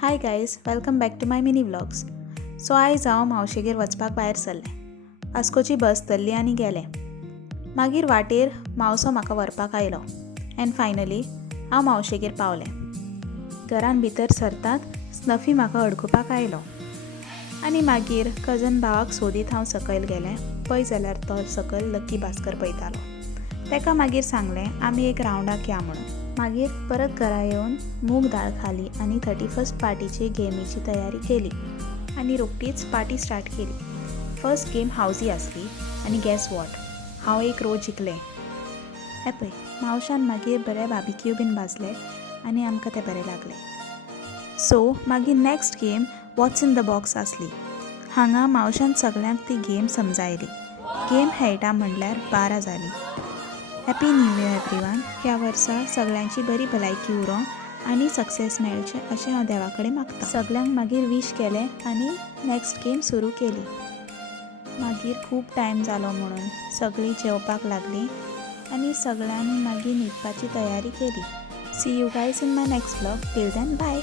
High guys, welcome back to my mini vlogs. So आयज हांव मावशेगेर वचपाक भायर सरलें. वास्कोची बस धरली आनी गेलें. मागीर वाटेर मावसो म्हाका व्हरपाक आयलो एन्ड फायनली हांव मावशेगेर पावलें. घरान भितर सरतात स्नफी म्हाका अडकुपाक आयलो आनी मागीर कजन भावाक सोदीत हांव सकयल गेलें. पळय जाल्यार तो सकयल लकी भास्कर पळयतालो. ताका मागीर सांगलें आमी एक रावंडाक या म्हणून. मागीर परत घरा येवन मूग दाळ खाली आनी 31st पार्टीची गेमीची तयारी केली आनी रोखडीच पार्टी स्टार्ट केली. फर्स्ट गेम हावजी आसली आनी गॅस वॉट, हांव एक रो जिखलें. हे पळय, मावशान मागीर बरें बार्बिक्यू बीन भाजलें आनी आमकां तें बरें लागलें. सो मागीर next game what's in the box आसली. हांगा मावशान सगळ्यांक ती गेम समजायली. गेम खेळटा म्हणल्यार 12 जाली. Happy new year everyone. ह्या वर्सा सगळ्यांची बरी भलायकी उरो आनी सक्सेस मेळचें अशें हांव देवा कडेन मागतां. सगळ्यांक मागीर विश केलें आनी नेक्स्ट गेम सुरू केली. मागीर खूब टायम जालो म्हणून सगळीं जेवपाक लागलीं आनी सगळ्यांनी मागीर न्हिदपाची तयारी केली. See you guys in my next vlog. Till then bye.